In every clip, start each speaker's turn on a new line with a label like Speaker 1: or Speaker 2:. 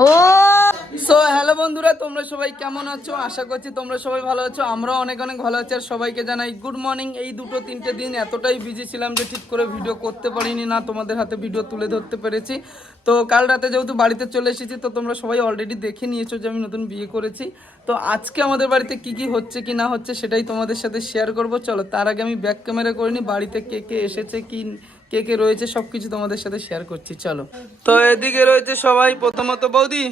Speaker 1: ও!
Speaker 2: So hello বন্ধুরা তোমরা সবাই কেমন আছো? আশা করছি তোমরা সবাই ভালো আছো। আমরাও অনেক অনেক ভালো আছি। আর সবাইকে জানাই গুড মর্নিং এই দুটো তিনটে দিন এতটাই বিজি ছিলাম যে ঠিক করে ভিডিও করতে পারিনি না তোমাদের হাতে ভিডিও তুলে ধরতে পেরেছি। তো কাল রাতে যেহেতু বাড়িতে চলে এসেছি তো তোমরা সবাই অলরেডি দেখে নিয়েছো যে আমি নতুন বিয়ে করেছি। তো আজকে আমাদের বাড়িতে কি কি হচ্ছে কি না হচ্ছে সেটাই তোমাদের সাথে শেয়ার করব। চলো তার আগে আমি ব্যাক ক্যামেরা করিনি বাড়িতে কে কে এসেছে কি কে কে রয়েছে সবকিছু তোমাদের সাথে শেয়ার করছি চলো। তো এদিকে রয়েছে সবাই প্রথমত বৌদি।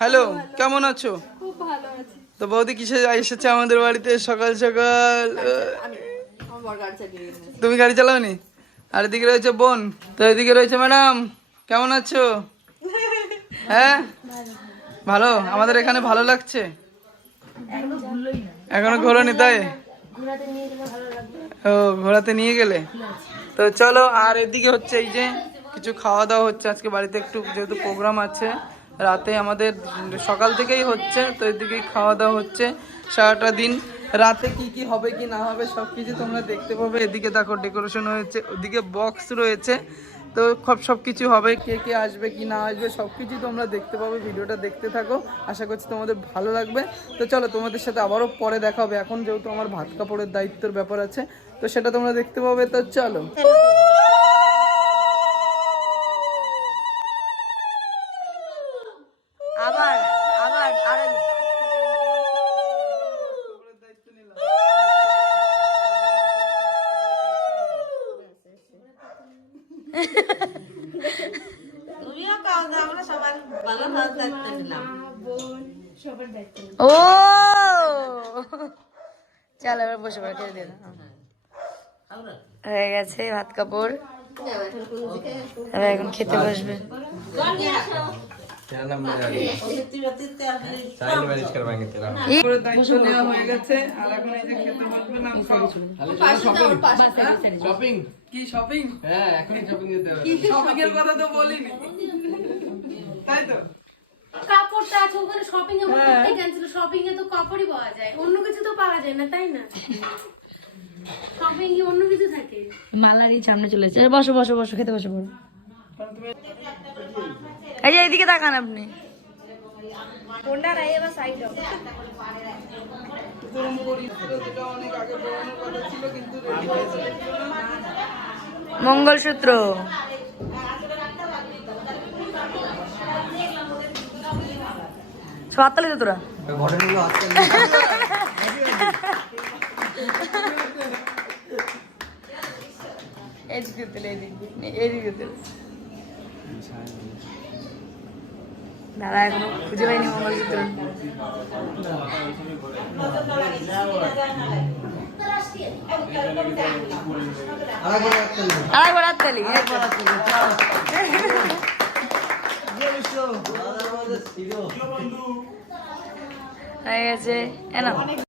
Speaker 2: হ্যালো কেমন আছো?
Speaker 1: খুব ভালো আছে।
Speaker 2: তো বৌদি কিসে এসেছে আমাদের বাড়িতে সকাল সকাল? তুমি গাড়ি চালাওনি? আর এদিকে রয়েছে বোন। তো এদিকে রয়েছে ম্যাডাম কেমন আছো? হ্যাঁ? ভালো? আমাদের এখানে ভালো লাগছে? এখনও ঘোরোনি তাই? ও ঘোরাতে নিয়ে গেলে? তো চলো, আর এদিকে হচ্ছে এই যে কিছু খাওয়া দাওয়া হচ্ছে। আজকে বাড়িতে একটু যেহেতু প্রোগ্রাম আছে, রাতে আমাদের সকাল থেকেই হচ্ছে, তো এদিকে খাওয়া দাওয়া হচ্ছে সারাটা দিন। রাতে কি কি হবে, কি না হবে সব কিছু তোমরা দেখতে পাবে। এদিকে দেখো ডেকোরেশন হয়েছে, ওদিকে বক্স রয়েছে। তো খুব সব কিছু হবে, কে কে আসবে, কি না আসবে, সব কিছু তোমরা দেখতে পাবে, ভিডিওটা দেখতে থাকো। আশা করছি তোমাদের ভালো লাগবে। তো চলো, তোমাদের সাথে আবারও পরে দেখা হবে। এখন যেহেতু আমার ভাত কাপড়ের দায়িত্বর ব্যাপার আছে, তো সেটা তোমরা দেখতে পাবে। তো চলো।
Speaker 1: আবার আরে ও! চল এবার বসে পড়ে খেতে দিন হয়ে গেছে ভাত কাপড়। এখন খেতে বসবে।
Speaker 2: করে দায়িত্ব নেওয়া হয়ে গেছে আর এখন এই যে খেতে বসবে না
Speaker 3: শপিং
Speaker 2: কি শপিং
Speaker 3: হ্যাঁ এখনই শপিং যেতে হবে।
Speaker 2: শপিং এর কথা তো বলিনি। তাই তো?
Speaker 4: কাপড়টা আছে ওখানে শপিং এ করতে ক্যান্সেল শপিং এ তো কাপড়ই পাওয়া যায়। অন্য কিছু তো পাওয়া যায় না তাই না? শপিং এ অন্য কিছু থাকে।
Speaker 1: মালারই সামনে চলে এসেছে। বসো বসো বসো খেতে বসে পড়ো এই যে এইদিকে তাকান আপনি। মঙ্গলসূত্র। সব হাততালি তো তোরা। এদিকে এদিকে এদিকে তেলে। দাদা এখনও খুঁজে পাইনি মঙ্গলসূত্র আরেকবার হাততালি হয়ে গেছে এনা